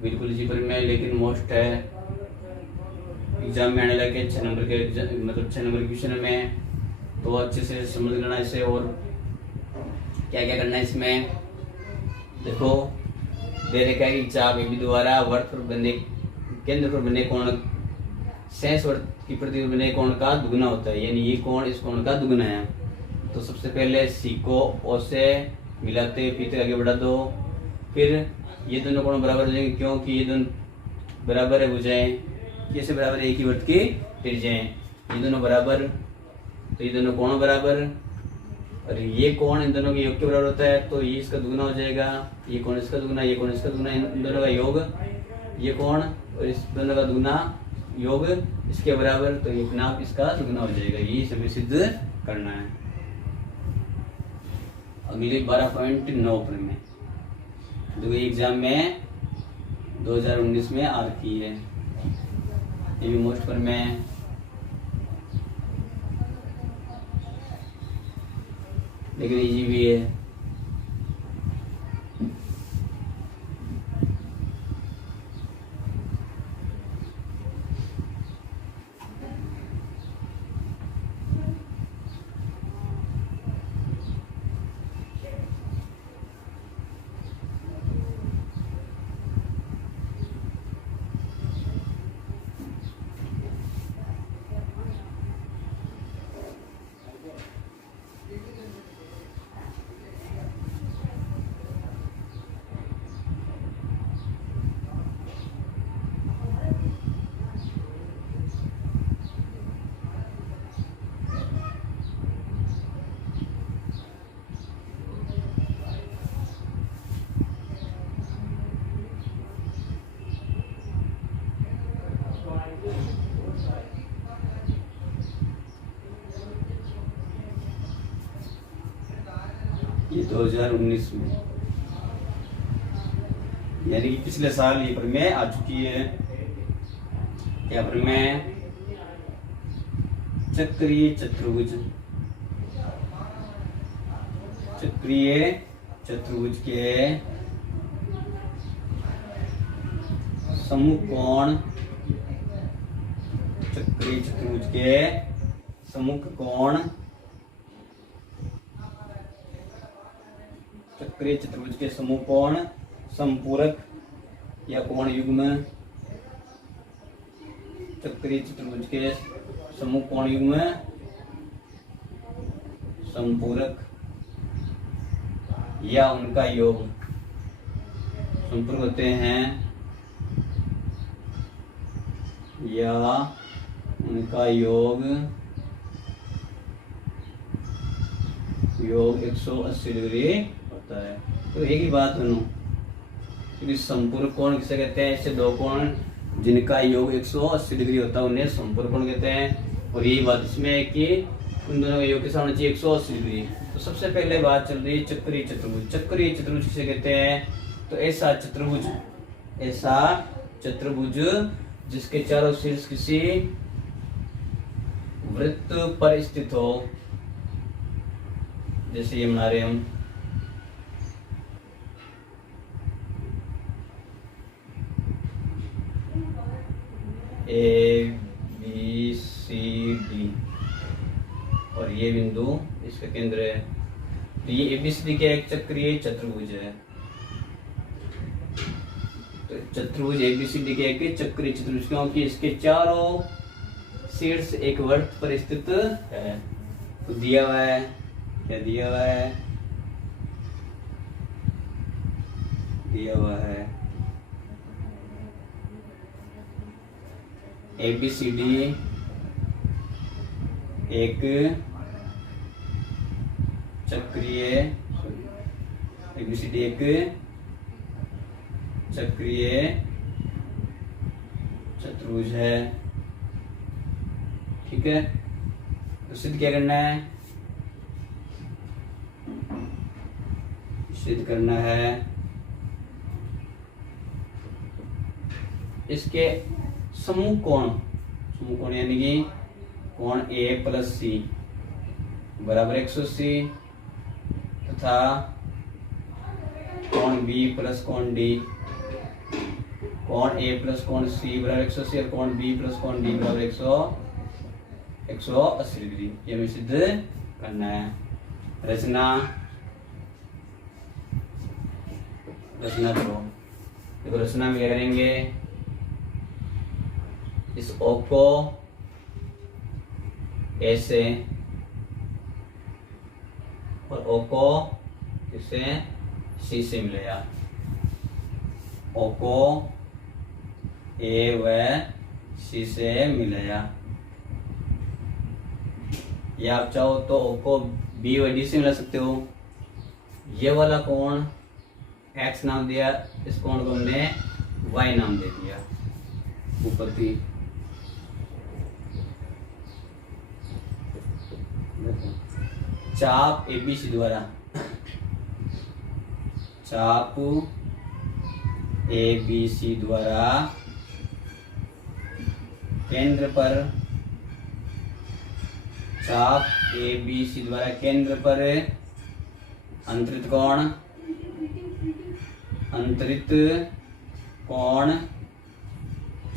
बिल्कुल इसी पर में, लेकिन मोस्ट है एग्जाम में आने लगे 6 नंबर के, मतलब 6 नंबर क्वेश्चन में, तो अच्छे से समझ लेना इसे। और क्या क्या करना है इसमें, देखो दे रखा है कि चाप ए बी द्वारा वर्त पर बने केंद्र पर बने कोण शेष वर्त की प्रति बने कोण का दुगना होता है, यानी ये कोण इस कोण का दुगना है। तो सबसे पहले सी को ओ से मिलाते हुए पी तक आगे बढ़ा दो, फिर ये दोनों कोण बराबर हो जाएंगे, क्योंकि ये दोनों बराबर है भुजाएं, कैसे बराबर है, एक ही वर्त की त्रिज्याएं, ये दोनों बराबर, तो ये दोनों कोण बराबर, और ये कोण इन दोनों के योग के बराबर होता है, तो ये इसका दुगना हो जाएगा, ये कोण इसका दुगना, ये कोण इसका दुगना, इन दोनों का योग, ये कोण और इस दोनों का दुगना योग इसके बराबर, तो ये नाप इसका दुगना हो जाएगा। ये हमें सिद्ध करना है। अगले 12.9 पर में जो एग्जाम में 2019 में आ रखी है, ये भी मोस्ट पर में, लेकिन इजी भी है। ये 2019 में, यानी कि पिछले साल ये प्रमेय आ चुकी है। क्या प्रमेय, चक्रीय चतुर्भुज, चक्रीय चतुर्भुज के समकोण चक्रीय चतुर्भुज के सम्मुख कोण चक्रीय चतुर्भुज के समूह कोण संपूरक या कोण युग्म चक्रीय चतुर्भुज के समूह कोण युग्म संपूरक या उनका योग संपूरक होते हैं या उनका योग 180 डिग्री होता है। तो एक ही बात सुनो, क्योंकि संपूरक कोण किसे कहते हैं? ऐसे दो कोण जिनका योग 180 डिग्री होता है उन्हें संपूरक कोण कहते हैं। और यही बात इसमें है कि उन दोनों का योग कितना होना चाहिए? 180 डिग्री। तो सबसे पहले बात चल रही है चक्रीय चतुर्भुज। चक्रीय चतुर्भुज किसे कहते हैं? तो ऐसा चतुर्भुज जिसके चारों शीर्ष किसी वृत्त पर स्थित हो, जैसे ये बना रहे हम A B C D और ये बिंदु इसका केंद्र है। तो ये ABCD का एक चक्रीय चतुर्भुज है। तो चतुर्भुज ABCD के एक चक्रीय चतुर्भुज क्योंकि इसके चारों शीर्ष एक वृत्त पर स्थित है। तो दिया हुआ है, क्या दिया हुआ है? दिया हुआ है ABCD एक चक्रीय ABCD एक चक्रीय चतुर्भुज है। ठीक है, तो सिद्ध क्या करना है? सिद्ध करना है इसके समूह कोण यानी कि कोण A प्लस C बराबर 180 तथा कोण B प्लस कोण D कोण A प्लस कोण C बराबर 180 और कोण B प्लस कोण D बराबर 180 डिग्री। ये हमें सिद्ध करना है। रचना करो। देखो रचना में क्या करेंगे? इस O को A से और O को किससे? C से मिलेगा। O को A व C से मिलेगा। या आप चाहो तो O को B व D से मिला सकते हो। ये वाला कोण X नाम दिया, इस कोण को हमने Y नाम दे दिया। उपपत्ति चाप ABC द्वारा चाप ABC द्वारा केंद्र पर चाप ABC द्वारा केंद्र पर अंतरित कोण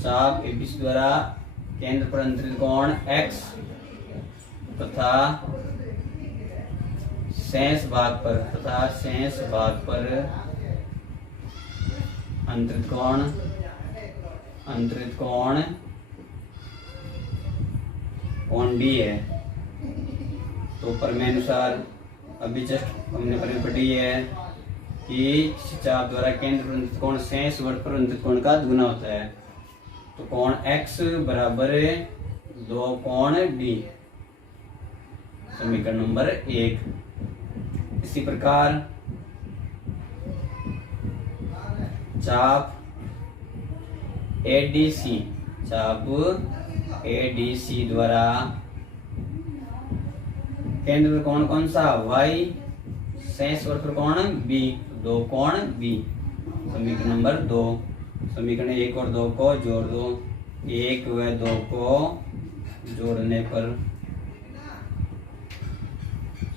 चाप ABC द्वारा केंद्र पर अंतरित कोण X तथा शेष भाग पर अंतरित कोण D है। तो प्रमेय अनुसार अभी जस्ट हमने प्रमेय पढ़ी है कि चाप द्वारा केंद्र पर अंतरित कोण शेष वृत्त पर अंतरित कोण का दुगुना होता है। तो कोण X बराबर 2 कोण D, समीकरण नंबर 1। इसी प्रकार चाप ADC द्वारा केंद्र पर कोण कौन सा? Y, शेष वृत्त पर कोण B, 2 कोण B, समीकरण नंबर 2। समीकरण 1 और 2 को जोड़ दो। 1 व 2 को जोड़ने पर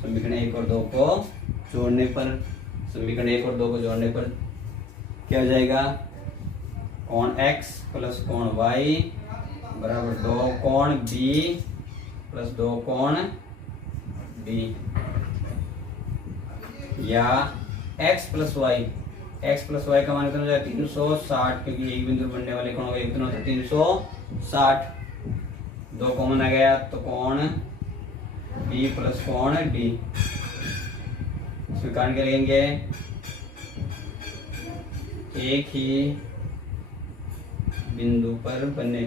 समीकरण 1 और 2 को जोड़ने पर क्या हो जाएगा? कोण x प्लस कोण y बराबर 2 कोण b प्लस 2 कोण b, या x प्लस वाई का मान कितना हो जाएगा 360, क्योंकि एक बिंदु बनने वाले कोणों का कितना होता है 360, 2 कॉमन आ गया तो कोण b प्लस कोण d, इसमें कारण क्या लगेंगे, एक ही बिंदु पर बने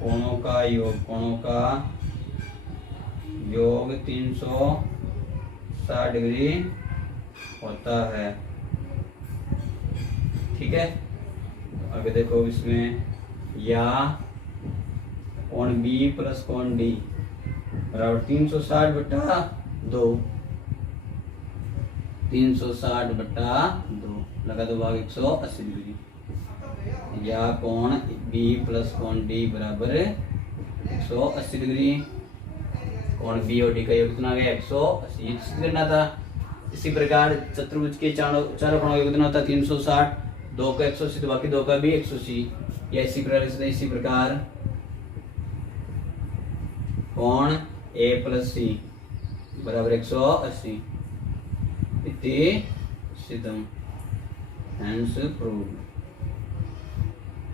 कोणों का योग 360 डिग्री होता है। ठीक है, आगे देखो इसमें, या कोण B प्लस कोण D बराबर 360 बटा 2, 360 बटा 2 लगा दो भाग 180 डिग्री, या कोण B प्लस कोण D बराबर 180 डिग्री, कोण B और D का योग कितना आ गया 180, ये सिद्ध करना था। इसी प्रकार चतुर्भुज के चारों कोणों का योग कितना होता है 360, 2 का 180 तो बाकी 2 का भी 180, या इसी प्रकार कोण A प्लस C बराबर 180, इति सिद्धम, हेंस प्रूव्ड।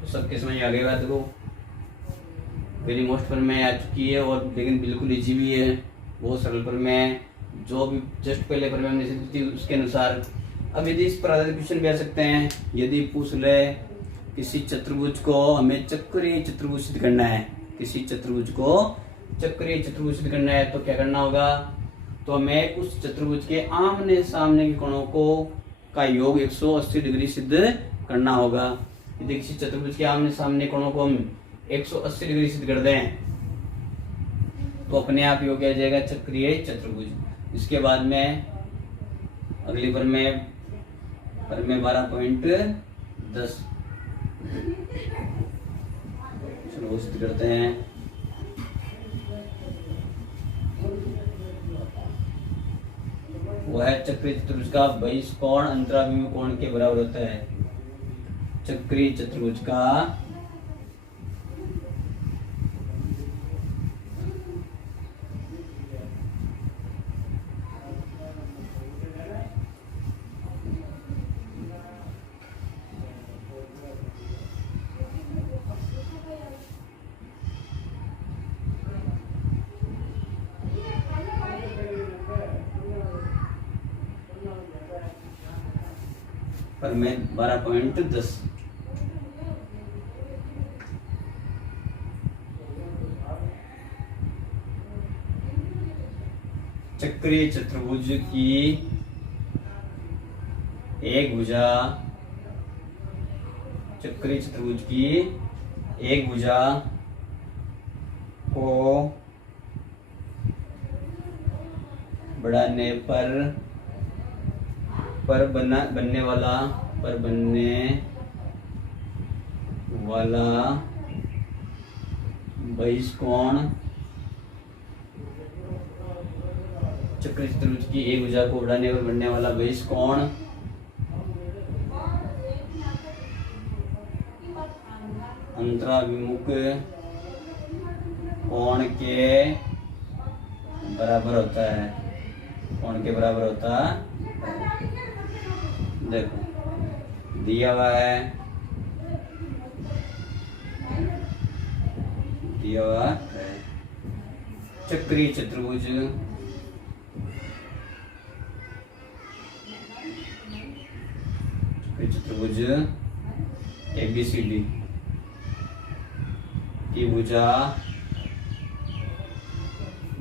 तो सबके समझ आ गई बात को, वेरी मोस्ट पर में आ चुकी है, और लेकिन बिल्कुल इजी भी है, बहुत सरल पर में, जो भी जस्ट पहले पर में हमने सीखी थी उसके अनुसार। अब यदि इस पर आधारित क्वेश्चन भी आ सकते हैं, यदि पूछ ले किसी चतुर्भुज को हमें चक्रीय चतुर्भुज सिद्ध करना है, किसी चतुर्भुज को चक्रीय चतुर्भुज सिद्ध करना है तो क्या करना होगा, तो हमें उस चतुर्भुज के आमने सामने के कोणों का योग 180 डिग्री सिद्ध करना होगा। यदि किसी चतुर्भुज के आमने सामने कोणों को हम 180 डिग्री सिद्ध कर दें तो अपने आप योग आ जाएगा चक्रीय चतुर्भुज। इसके बाद में अगली पर में 12.10 चलो सिद्ध करते हैं। वह चक्रीय चतुर्भुज का बहिष कोण अंतराभिमुख कोण के बराबर होता है। चक्रीय चतुर्भुज का पर में 12.10 चक्रीय चतुर्भुज की एक भुजा, चक्रीय चतुर्भुज की एक भुजा को बढ़ाने पर बनने वाला बहिष कोण चक्रीय चतुर्भुज की एक भुजा को बढ़ाने पर बनने वाला बहिष कोण अंतराभिमुख कोण के बराबर होता है, कोण के बराबर होता है। देखो दिया हुआ है, चक्रीय चतुर्भुज ABCD की भुजा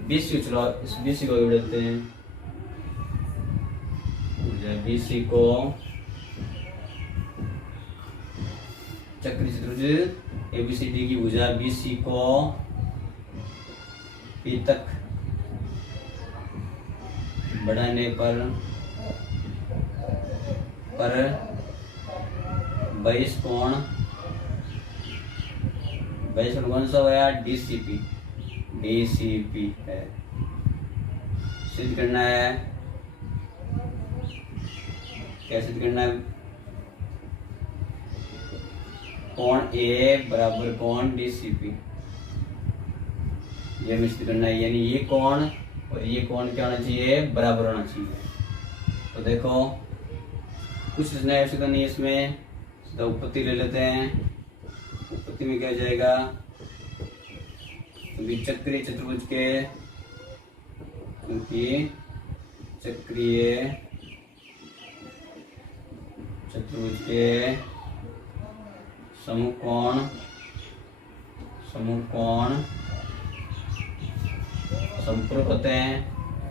BC, चलो इस BC को भी देते हैं, भुजा BC को चक्रीय चतुर्भुज ABCD की भुजा BC को P तक बढ़ाने पर बहिष कोण कौन सा हुआ DCP है, सिद्ध करना है। कैसे सिद्ध करना है? कोण ए बराबर कोण DCP, ये हमें सिद्ध करना है। यानी ये कोण और ये कोण क्या होना चाहिए? बराबर होना चाहिए। तो देखो कुछ नया करनी है इसमें, तो उत्पत्ति ले लेते हैं। उत्पत्ति में क्या हो जाएगा? क्योंकि चक्रीय चतुर्भुज के, क्योंकि चक्रीय चतुर्भुज के समूह कोण संपूरक होते हैं।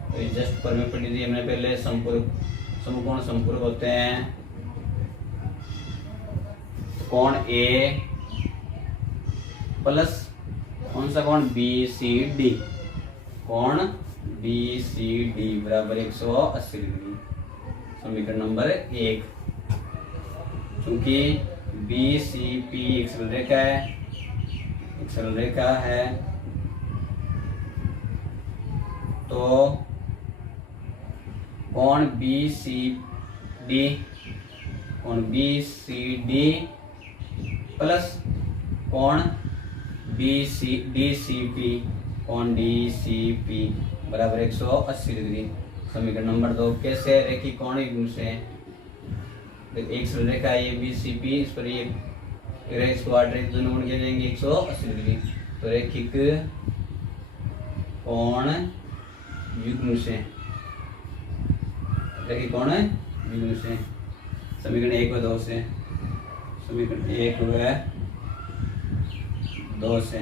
तो ये जस्ट पर में पढ़ी थी हमने पहले, समूह कोण संपूरक होते हैं। कोण ए प्लस कौन सा कोण? BCD, कोण BCD बराबर 180 डिग्री। समीकरण नंबर 1। चूंकि BCP एक सरल रेखा है, एक सरल रेखा है, तो कोण BCD प्लस कोण DCP, कोण DCP बराबर 180 डिग्री। समीकरण नंबर 2 कैसे? रेखिक कोण युग्म से, एक सरल रेखा है ये BCP, इस पर ये दोनों गुण किए जाएंगे 180 डिग्री। तो रेखिक कोण युग्म से, रेखिक कोण युग्म से समीकरण 1 व 2 से, समीकरण 1 व 2 से,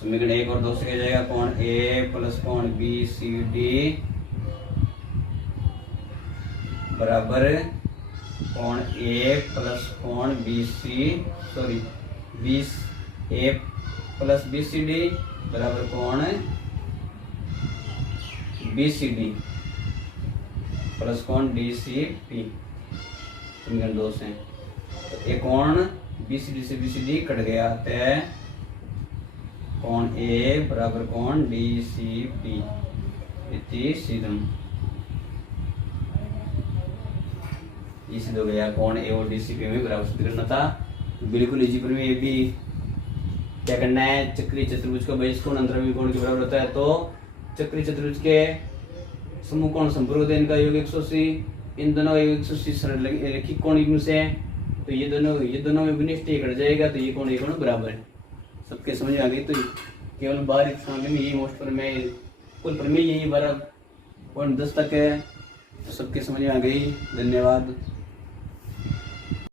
समीकरण 1 और 2 से क्या जाएगा? कोण A प्लस कोण BCD बराबर कोण A प्लस कोण A प्लस BCD बराबर कोण BCD प्लस कोण DCP। समीकरण 2 से तो एक कोण BCD से BCD कट गया, तो कोण A बराबर कोण DCP इति सिद्धम। ये सिद्ध हो गया। कोण A और DCP में बराबर सिद्ध करना था, बिल्कुल इजी। पर में ये भी क्या करना है? चक्रीय चतुर्भुज का बहिष्कोण अंतराभिमुखी कोण के बराबर होता है। तो चक्रीय चतुर्भुज के समूह कोण संपूरक होते हैं, इनका योग 180, इन दोनों 180 सरल रेखिक कोण युग्म से है। तो ये दोनों में विनिष्ट कट जाएगा, तो ये कोण बराबर है। सबके समझ में आ गई? तो केवल 12 में यही मोस्ट पर में कुल पर में यही 12.10 तक है। तो सबके समझ में आ गई। धन्यवाद।